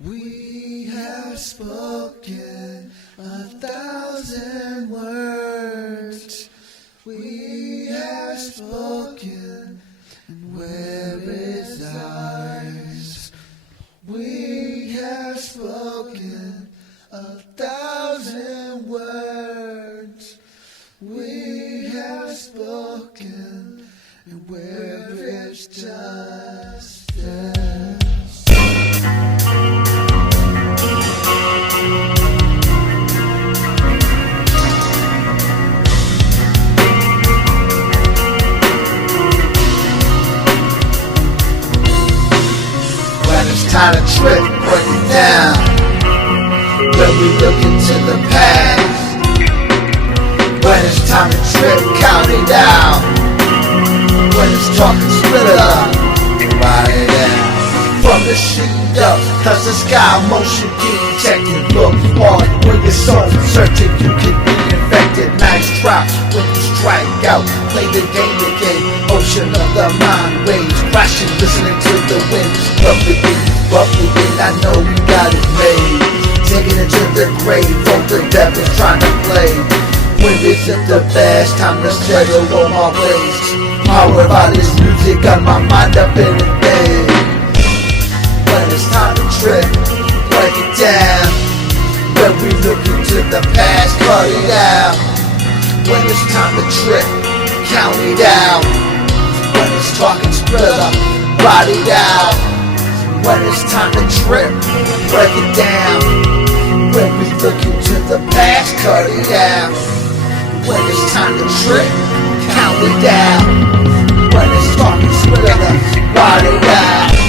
We have spoken 1,000 words. We have spoken, and where is ours? We have spoken 1,000 words. We have spoken, and where is justice? It's time to trip, break it down. When we look into the past, when it's time to trip, count it down. When it's talking, split it up, write it down. From the sheet up, touch the sky, motion detected. Look hard when your soul's searching, you can be infected. Nice drop when you strike out, play the game again. Ocean of the mind waves, crashing, listening to the wind. Bubbly wind, I know we got it made. Taking it to the grave, all the devil's trying to play. When isn't the best time to settle all my ways. Power by this music, got my mind up in the bed. When it's time to trip, break it down. When we look into the past, cut it out. When it's time to trip, count it out. When it's talking, split up, write it out. When it's time to trip, break it down. When we look into the past, cut it out. When it's time to trip, count it down. When it's talking, split it up, write it out.